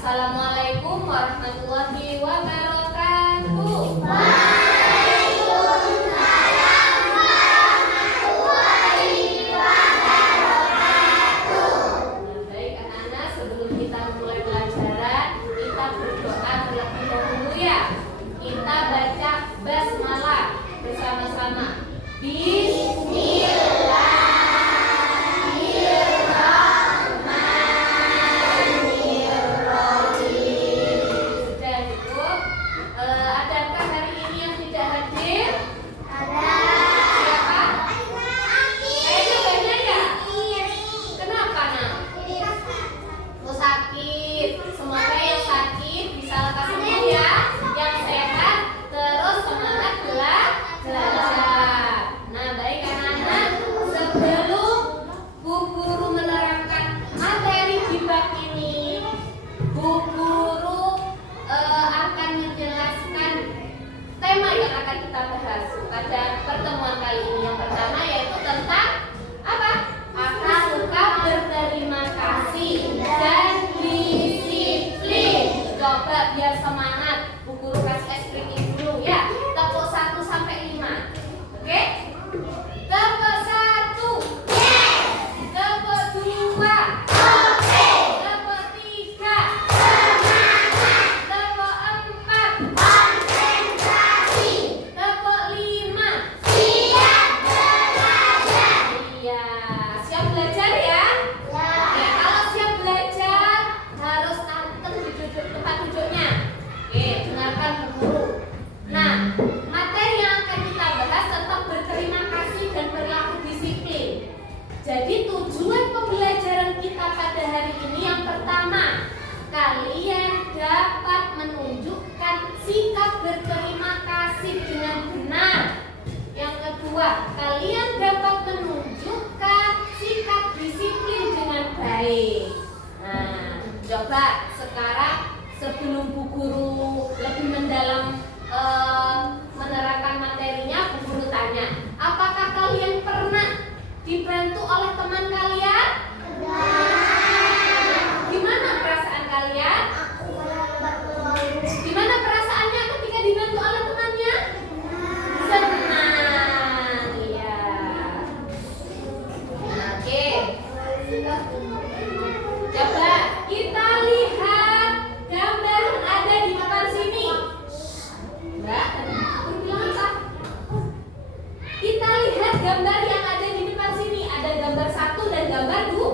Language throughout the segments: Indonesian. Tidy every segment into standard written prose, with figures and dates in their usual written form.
Assalamualaikum warahmatullahi wabarakatuh. Waalaikumsalam warahmatullahi wabarakatuh. Baik anak-anak, sebelum kita mulai pelajaran, kita berdoa terlebih dahulu ya. Kita baca basmalah bersama-sama. Sudah cukup? Adakah hari ini yang tidak hadir? Siapa? Kayaknya banyak ya? Kenapa nak? Oh, sakit. Semoga yang sakit bisa lekas sembuh ya. Yang sehat terus semangat belajar. Nah, baik anak-anak, sebelum Bu Guru menerangkan materi di bab ini, Bu Guru akan menjelaskan tema yang akan kita bahas pada pertemuan kali ini. Yang pertama yaitu tentang apa? Akhlak berterima kasih dan disiplin. Coba biar semangat, Bu Guru kasih es krim dulu ya. Tepuk 1 sampai 5. Oke? Tepuk 1. Tepuk 2. Tepuk 3. Tepuk 4. Tepuk 5. Iya, siap belajar ya? Oke, kalau siap belajar harus anteng di tempat duduknya. Oke, dengarkan Bu Guru. Nah, materi yang akan kita bahas tentang berterima kasih dan perilaku disiplin. Jadi tujuan pembelajaran kita pada hari ini yang pertama, kalian dapat menunjukkan sikap berterima kasih dengan benar. Yang kedua, kalian dapat menunjukkan sikap disiplin dengan baik. Nah, coba sekarang sebelum Bu Guru lebih mendalam menerangkan materinya, Bu Guru tanya, apakah kalian pernah dibantu oleh teman kalian? Gimana perasaan kalian? Gimana perasaannya ketika dibantu oleh temannya? Senang, iya. Oke. Coba kita lihat gambar yang ada di depan sini. Mbak, tadi Guru bilang apa? Kita lihat gambar yang ada di depan sini. Ada gambar 1 dan gambar 2.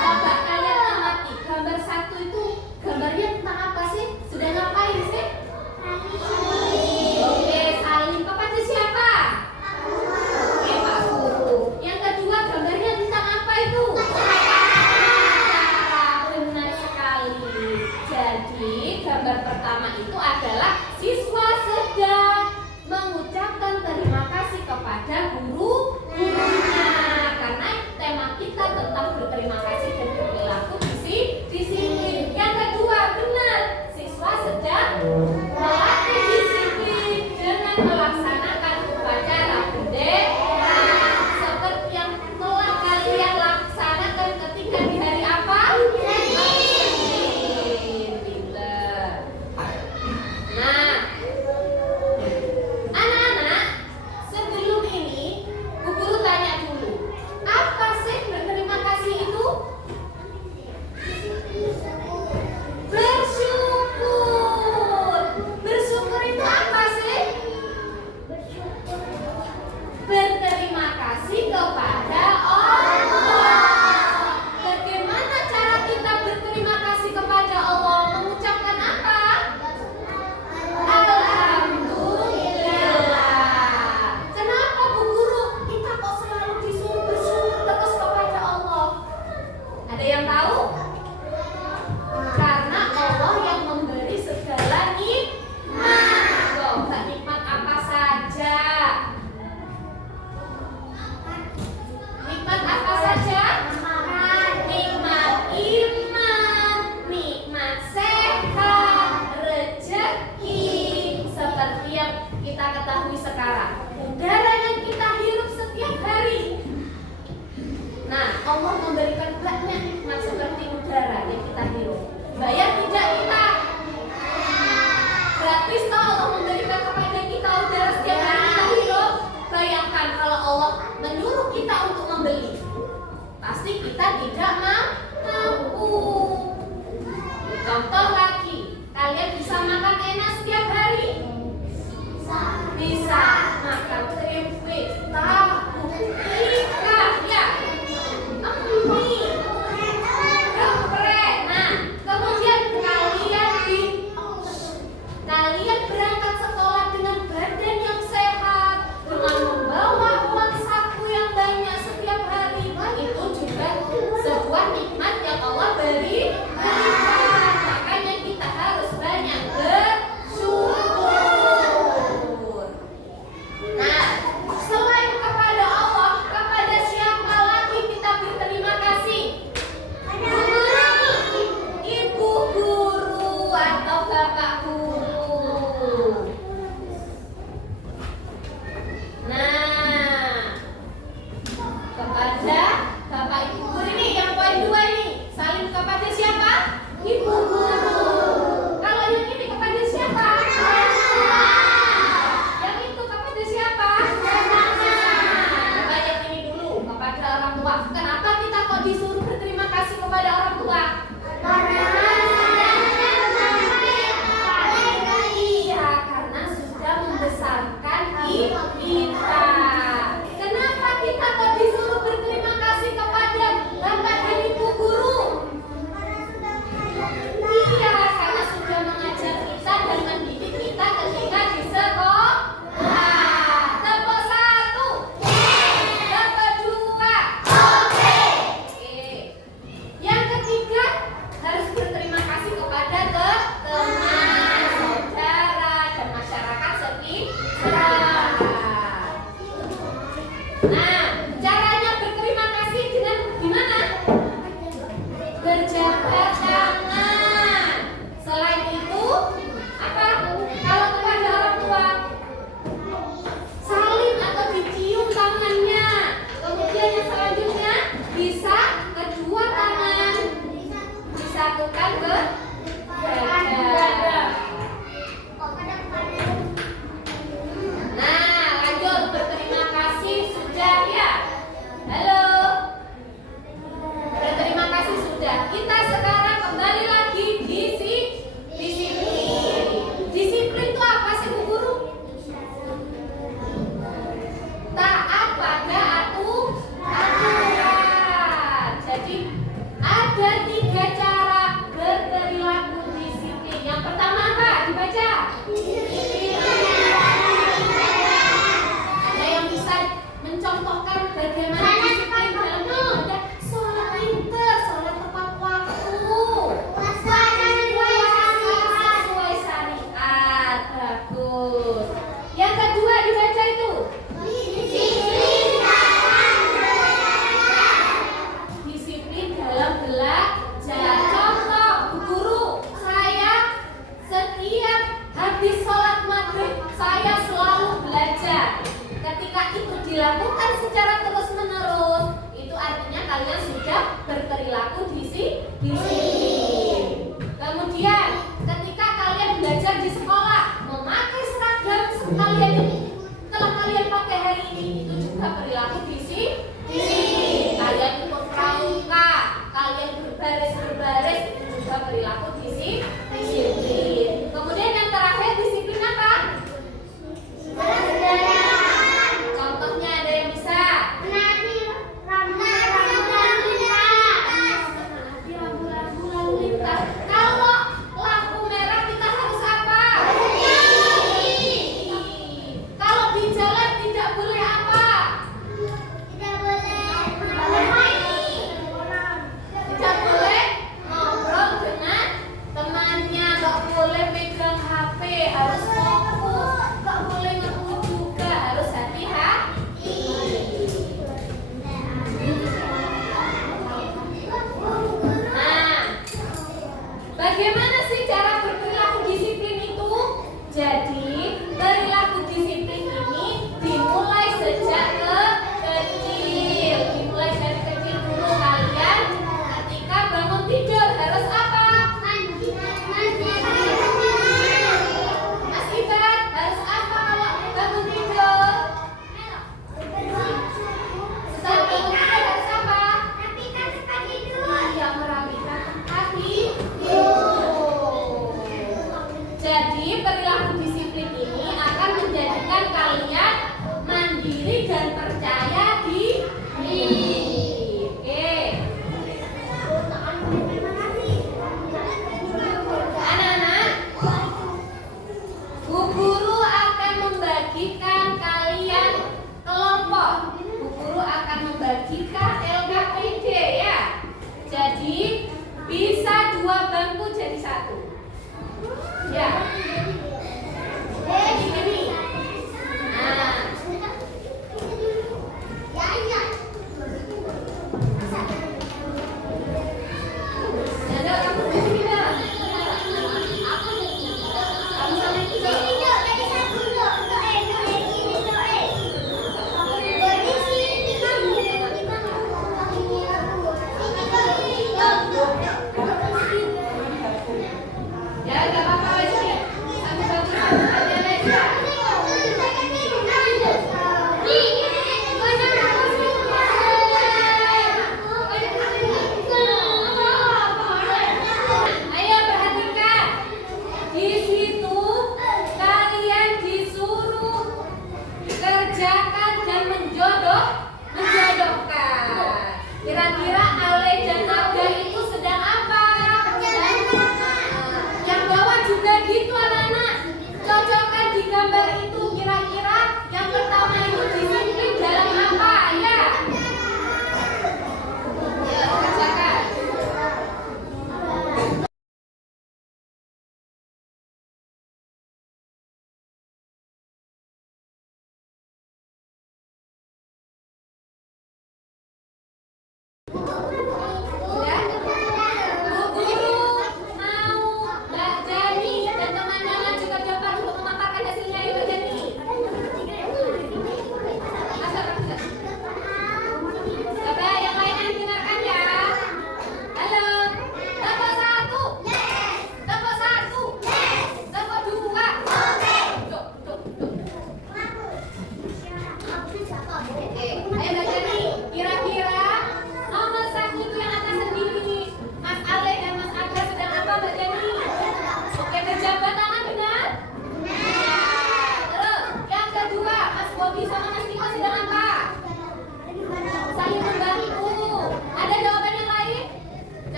Coba kalian amati. Gambar 1 itu gambarnya tentang apa sih? Sudah ngapain sih? Oke, saling kepada siapa? Oke, Pak Guru. Yang kedua gambarnya tentang apa itu? Benar sekali. Jadi gambar pertama itu adalah siswa sedang mengucapkan terima kasih kepada gurunya. Karena tema kita tentang berterima kasih dan perilaku disiplin. Yang kedua, benar, siswa sedang melatih disiplin dengan melaksanakan upacara bendera seperti yang telah kalian laksanakan ketika di hari apa? Senin. Pinter. Nah, kita untuk membeli. Pasti kita tidak mampu. Contoh lagi, kalian bisa makan enak setiap hari? Bisa. Makan tempe, tahu, ikan, ya, mie, geprek. Nah, kemudian kalian berangkat sekolah dengan badan yang sehat, dengan membawa uang saku yang banyak setiap hari. Itu juga sebuah nikmat yang Allah berikan. Makanya kita harus banyak bersyukur. Nah, selain kepada Allah, kepada siapa lagi kita berterima kasih? Ibu guru atau bapak guru. Nah, kepada bapak ibu guru ini yang poin 2 ini, saling kepada siapa? Ibu guru. Kalau yang ini kepada siapa? Yang itu kepada siapa? Coba yang ini dulu, kepada orang tua. Kenapa kita kok disuruh berterima kasih kepada orang tua? Iya, karena sudah membesarkan kita. Kenapa kita kok disuruh berterima kasih kepada bapak dan ibu guru? Iya, karena sudah mengajar kita dan mendidik kita ketika di sekolah. Tepuk 1. Tepuk 2. Oke. Yang ketiga, harus berterima kasih kepada teman, saudara, dan masyarakat sekitar. Nah, caranya berterima kasih dengan gimana? Berjabat tangan. Selain itu, apa? Kalau kepada orang tua, salim atau dicium tangannya. Kemudian yang selanjutnya, bisa kedua tangan disatukan ke dada. Nah, lanjut berterima kasih sudah ya. Halo. Berterima kasih sudah. Kita sekarang kembali lagi disiplin. Disiplin itu apa sih Bu Guru? Taat pada aturan. Jadi ada 3 cara berperilaku disiplin. Yang pertama apa? Dibaca. Ada yang bisa mencontohkan bagaimana disiplin dalam beribadah? Sholat pinter, sholat tepat waktu, puasa sesuai syariat. Bagus. Yang kedua dibaca itu disiplin dalam belajar. Contoh, Bu Guru, saya setiap habis sholat maghrib saya selalu belajar. Ketika itu dilakukan secara terus-menerus, itu artinya kalian sudah berperilaku disiplin. Kemudian, ketika kalian belajar di sekolah, memakai seragam sekalian telah kalian pakai hari ini, itu juga perilaku disiplin. Kalian ikut pramuka, kalian berbaris, itu juga perilaku disiplin. Kemudian yang terakhir, disiplin apa? Contohnya ada yang bisa rambu-rambu lalu lintas. Kalau lampu merah kita harus apa? Kalau di jalan tidak boleh apa? Tidak boleh ngobrol dengan temannya, nggak boleh megang HP, harus fokus, nggak boleh ngeluh juga, harus hati-hati. Nah, bagaimana sih cara berperilaku disiplin itu? Jadi, perilaku disiplin ini dimulai sejak kecil. Dimulai dari kecil dulu. Kalian ketika bangun tidur harus apa? Mas Ibat, harus apa kalau bangun tidur? Setelah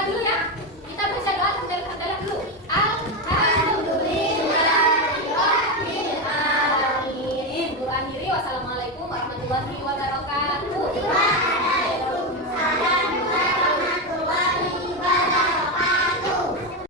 Buka dulu ya.